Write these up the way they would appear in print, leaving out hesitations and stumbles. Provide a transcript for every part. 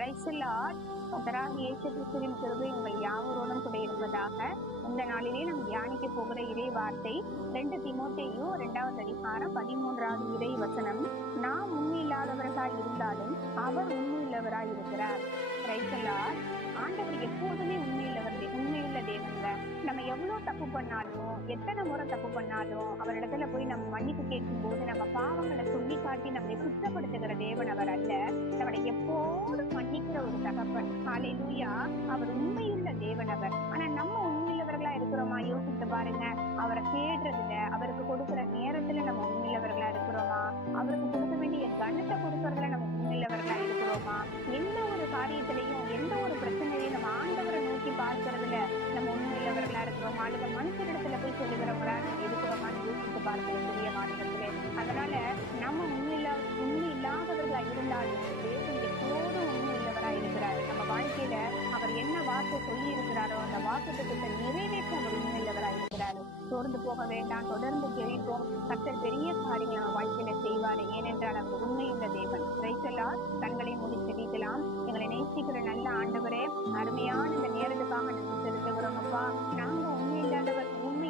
Praise the Lord. கர்த்தராகிய இயேசு கிறிஸ்துவின் கிருபை உங்கள் யாவரோடும் கூட இருப்பதாக. இந்த நாளிலே நாம் தியானிக்க போகிற இறை வார்த்தை 2 தீமோத்தேயு 2வது அதிகாரம் 13வது இறை வசனம். நாம் உண்மையில்லாதவர்களாய் இருந்தாலும் அவர் உண்மையுள்ளவராய் இருக்கிறார். Praise the Lord. ஆண்டவர் எப்போதுமே உண்மையுள்ள தேவன்ல. நம்ம எவ்வளவு தப்பு பண்ணாலும், எத்தனை முறை தப்பு பண்ணாலும், அவரிடத்துல போய் நம்ம மன்னிப்பு கேட்கும் போது நம்ம பாவங்களை சொல்லி காட்டி நம்மளை குற்றப்படுத்துகிற தேவன் அவர் அல்ல. நம்மளை எப்போதும் மன்னிக்கிற ஒரு தகப்பன். ஹல்லேலூயா. அவர் உண்மையுள்ள தேவன் அவர். ஆனா நம்ம உண்மையுள்ளவர்களா இருக்கிறோமா? யோசித்து பாருங்க. அவரை தேடுறதுல, அவருக்கு கொடுக்கிற நேரத்துல நம்ம உண்மையுள்ளவர்களா இருக்கிறோமா? அவருக்கு கொடுக்க வேண்டிய கனத்தை கொடுக்கறதுல நம்ம உண்மையுள்ளவர்களா இருக்கிறோமா? எந்த ஒரு காரியத்திலையும், எந்த ஒரு பிரச்சனையிலையும் நம்ம ஆண்டவரை நோக்கி பார்க்கறதுல நம்ம உண்மையுள்ளவர்களா இருக்கிறோமா? அல்லது மனுஷரிடத்துல போய் சொல்லுகிறவங்களா நம்ம இருக்கிறோமான்னு யோசித்து பார்க்கிற பெரிய மாநிலத்திலே. அதனால நம்ம உண்மை இல்லாதவர்களா இருந்தாலும் தேவன் எப்போதும் உண்மையுள்ளவரா இருக்கிறாரு. நம்ம வாழ்க்கையில அவர் என்ன வாக்கு சொல்லி இருக்கிறாரோ அந்த வாக்குத்தத்தத்தை நிறைவேற்ற அவர் உண்மையுள்ளவரா இருக்கிறாரு. சோர்ந்து போக வேண்டாம், தொடர்ந்து ஜெபிப்போம். கர்த்தர் பெரிய காரியங்களை நம்ம வாழ்க்கையில செய்வாரு. ஏனென்றால் அவர் உண்மையுள்ள தேவன். Praise the Lord. கண்களை மூடி ஜெபிக்கலாம். எங்களை நேசிக்கிற நல்ல ஆண்டவரே, அருமையான இந்த நேரத்துக்காக நன்றி செலுத்துகிறோம் அப்பா. நாங்க உண்மை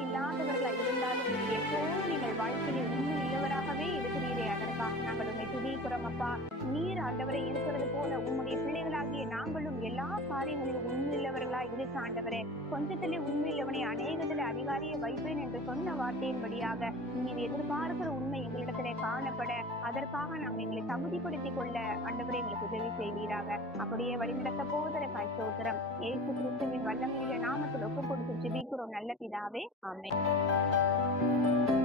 இல்லாதவர்களா இருந்தாலும் எப்போதும் நீங்கள் வாழ்க்கையில் உண்மை உள்ளவராகவே இருக்கிறீரே, அதற்காக நாங்கள் உண்மை துதிக்கிறோம் அப்பா. நீர் ஆண்டவரை இருக்கிறது போல உங்களுடைய பிள்ளைகளாகிய நாங்களும் எல்லா காரியங்களிலும் உண்மையுள்ளவர்களா இருக்க ஆண்டவரே. கொஞ்சத்திலே உண்மையுள்ளவனை அநேகத்திலே அதிகாரியை வைப்பேன் என்று சொன்ன வார்த்தையின்படியாக நீர் எதிர்பார்க்கிற உண்மை எங்களிடத்திலே காணப்பட, அதற்காக நாங்கள் எங்களை தகுதிப்படுத்திக் கொள்ள ஆண்டவரை எங்களுக்கு உதவி செய்வீராக. அப்படியே வழிநடத்த போவதற்காய் ஸ்தோத்திரம். இயேசு கிறிஸ்துவின் வல்லமையுள்ள நாமத்தில் ஒப்புக் கொடுத்து ஜெபிக்கிறோம் நல்ல பிதாவே. ஆமென்.